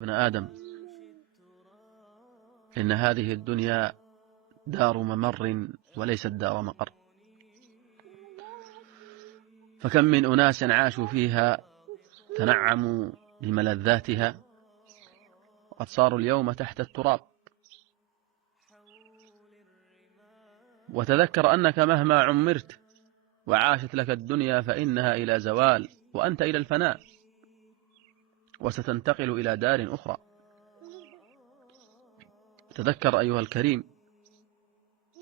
ابن آدم، إن هذه الدنيا دار ممر وليست دار مقر، فكم من أناس عاشوا فيها تنعموا بملذاتها وقد صاروا اليوم تحت التراب. وتذكر أنك مهما عمرت وعاشت لك الدنيا فإنها إلى زوال، وأنت إلى الفناء، وستنتقل إلى دار أخرى. تذكر أيها الكريم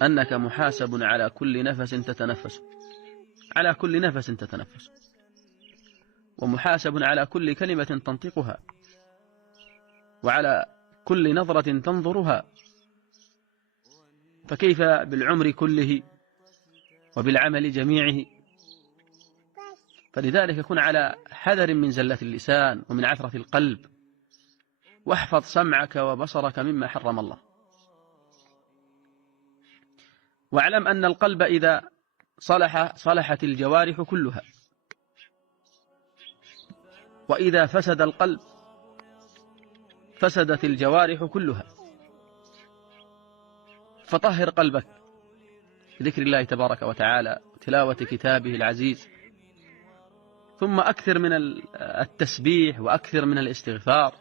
أنك محاسب على كل نفس تتنفس، على كل نفس تتنفس، ومحاسب على كل كلمة تنطقها، وعلى كل نظرة تنظرها، فكيف بالعمر كله وبالعمل جميعه؟ فلذلك كن على حذر من زلة اللسان ومن عثرة القلب، واحفظ سمعك وبصرك مما حرم الله. واعلم أن القلب إذا صلحت الجوارح كلها، وإذا فسد القلب فسدت الجوارح كلها. فطهر قلبك بذكر الله تبارك وتعالى وتلاوة كتابه العزيز، ثم أكثر من التسبيح وأكثر من الاستغفار،